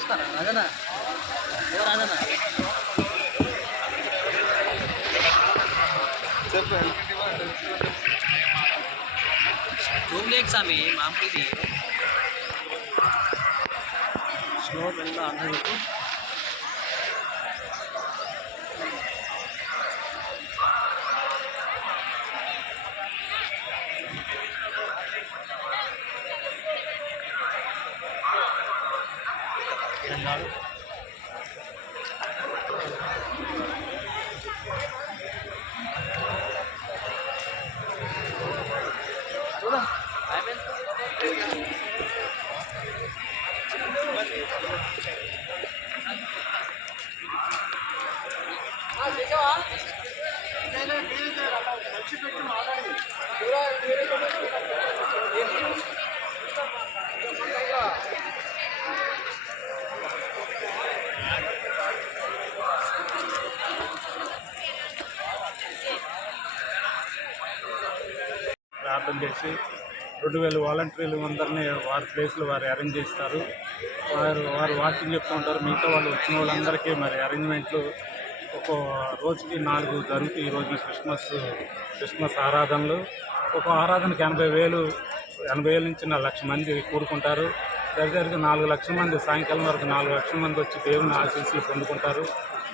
తీసుకోరా రాజనా ఓ రాజనా చెప్పు రూమ్ లేక స్వామి మామూలుది స్లో వెళ్ళ అందరికి ప్రార్థన చేసి 2000 వాలంటీర్లు అందరినీ వారి ప్లేస్లో వారు అరేంజ్ చేస్తారు. వారు వాకింగ్ చెప్తూ ఉంటారు. మిగతా వాళ్ళు వచ్చిన వాళ్ళందరికీ మరి అరేంజ్మెంట్లు ఒక రోజుకి 4 జరుగుతాయి. ఈ రోజున క్రిస్మస్ ఆరాధనలు ఒక ఆరాధనకి 80,000 నుంచి 4,00,000 మంది కూడుకుంటారు. దగ్గరగా 4 లక్షల మంది సాయంకాలం వరకు 4 లక్షల మంది వచ్చి దేవుని ఆశీస్సులు పొందుకుంటారు.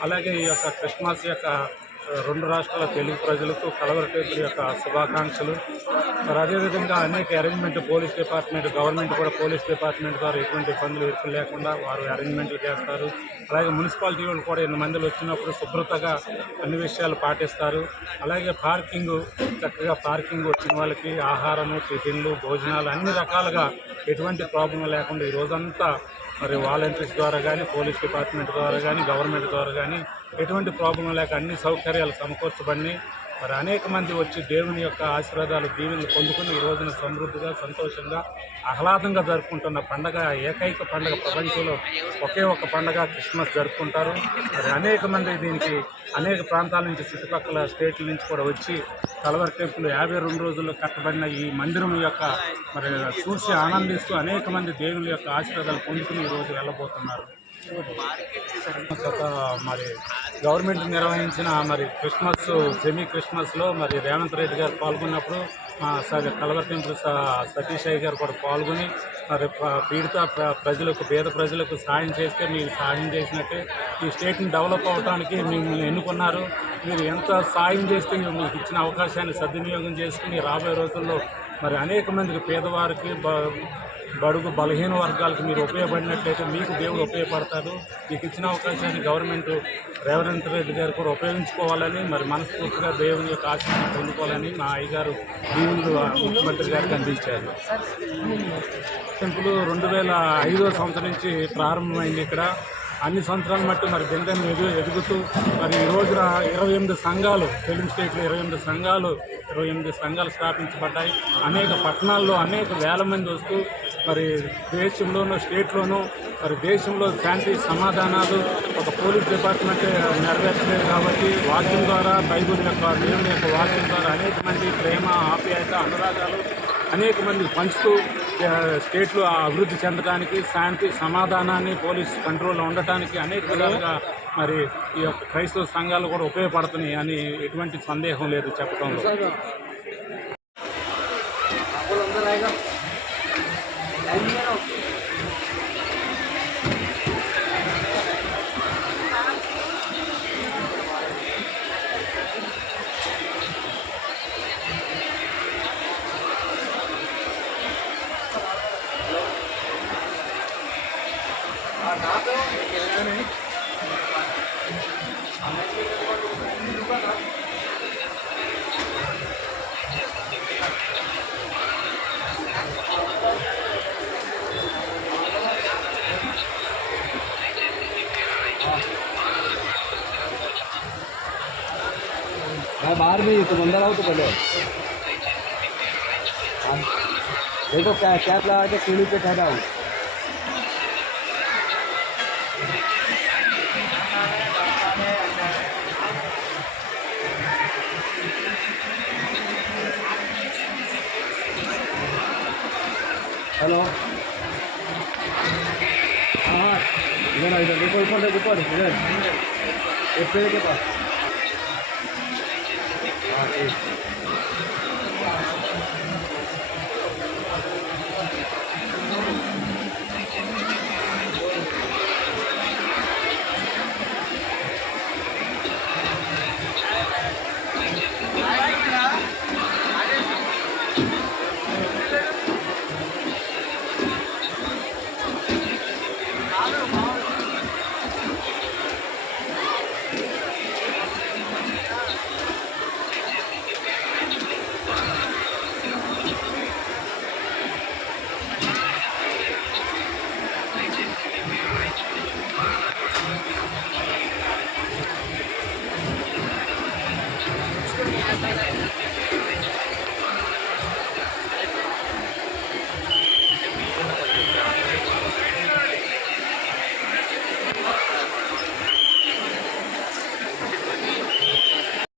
అలాగే ఈ యొక్క క్రిస్మస్ యొక్క 2 రాష్ట్రాల తెలుగు ప్రజలకు కలవరటేపుల యొక్క శుభాకాంక్షలు. మరి అదేవిధంగా అనేక అరేంజ్మెంట్ పోలీస్ డిపార్ట్మెంట్ గవర్నమెంట్ కూడా పోలీస్ డిపార్ట్మెంట్ ద్వారా ఎటువంటి ఇబ్బందులు లేకుండా వారు అరేంజ్మెంట్లు చేస్తారు. అలాగే మున్సిపాలిటీ వాళ్ళు కూడా 8 మందిలు వచ్చినప్పుడు శుభ్రతగా అన్ని విషయాలు పాటిస్తారు. అలాగే చక్కగా పార్కింగ్ వచ్చిన వాళ్ళకి ఆహారము, టిఫిన్లు, భోజనాలు అన్ని రకాలుగా ఎటువంటి ప్రాబ్లం లేకుండా ఈ రోజంతా మరి వాలంటీర్స్ ద్వారా కానీ పోలీస్ డిపార్ట్మెంట్ ద్వారా కానీ గవర్నమెంట్ ద్వారా కానీ ఎటువంటి ప్రాబ్లం లేక అన్ని సౌకర్యాలు సమకూర్చబడి మరి అనేక మంది వచ్చి దేవుని యొక్క ఆశీర్వాదాలు దీవెనలు పొందుకుని ఈ రోజున సమృద్ధిగా సంతోషంగా ఆహ్లాదంగా జరుపుకుంటున్న పండగ ఏకైక పండగ ప్రపంచంలో ఒకే ఒక పండగ క్రిస్మస్ జరుపుకుంటారు. మరి అనేక మంది దీనికి అనేక ప్రాంతాల నుంచి చుట్టుపక్కల స్టేట్ల నుంచి కూడా వచ్చి కలవరి టెంపుల్ 52 రోజుల్లో కట్టబడిన ఈ మందిరం యొక్క మరి చూసి ఆనందిస్తూ అనేక మంది దేవుని యొక్క ఆశీర్వాదాలు పొందుకుని ఈరోజు వెళ్ళబోతున్నారు. మరి గవర్నమెంట్ నిర్వహించిన మరి క్రిస్మస్లో మరి రేవంత్ రెడ్డి గారు పాల్గొన్నప్పుడు కలవరి టెంపుల్ సతీష్ అయ్య గారు కూడా పాల్గొని మరి పీడిత ప్రజలకు పేద ప్రజలకు సాయం చేస్తే మీరు సాయం చేసినట్టే ఈ స్టేట్ని డెవలప్ అవడానికి మిమ్మల్ని ఎన్నుకున్నారు. మీరు ఎంత సాయం చేస్తే మీకు ఇచ్చిన అవకాశాన్ని సద్వినియోగం చేసుకుని రాబోయే రోజుల్లో మరి అనేక మందికి పేదవారికి బడుగు బలహీన వర్గాలకు మీరు ఉపయోగపడినట్లయితే మీకు దేవుడు ఉపయోగపడతారు. మీకు ఇచ్చిన అవకాశాన్ని గవర్నమెంట్ రేవంత్ రెడ్డి గారు కూడా ఉపయోగించుకోవాలని మరి మనస్ఫూర్తిగా దేవుని యొక్క ఆశీస్సులు పొందుకోవాలని మా అయ్యగారు దీవులు ముఖ్యమంత్రి గారికి అందించారు. టెంపుల్ 2005వ సంవత్సరం నుంచి ప్రారంభమైంది. ఇక్కడ అన్ని సంవత్సరాల మట్టి మరి దినదిన ఎదుగుతూ మరి ఈ రోజున 28 సంఘాలు తెలుగు స్టేట్లో 28 సంఘాలు స్థాపించబడ్డాయి. అనేక పట్టణాల్లో అనేక వేల మంది వస్తూ మరి దేశంలోనూ స్టేట్లోనూ మరి దేశంలో శాంతి సమాధానాలు ఒక పోలీస్ డిపార్ట్మెంట్ నెరవేర్చలేదు కాబట్టి వాక్యం ద్వారా బైబిల్ యొక్క దేవుని యొక్క వాక్యం ద్వారా అనేక మంది ప్రేమ ఆప్యాయత అనురాగాలు అనేక మంది పంచుతూ స్టేట్లో అభివృద్ధి చెందడానికి శాంతి సమాధానాన్ని పోలీస్ కంట్రోల్లో ఉండటానికి అనేక విధాలుగా మరి ఈ యొక్క క్రైస్తవ సంఘాలు కూడా ఉపయోగపడుతున్నాయి అని ఎటువంటి సందేహం లేదు చెప్పడంలో. बाहर भी तो अंदर आओ तो पहले देखो कैप लगा के सीढ़ी पे ठहरा हूँ. हेलो हाँ इधर देखो ऊपर इधर एक पेड़ के पास हाँ ठीक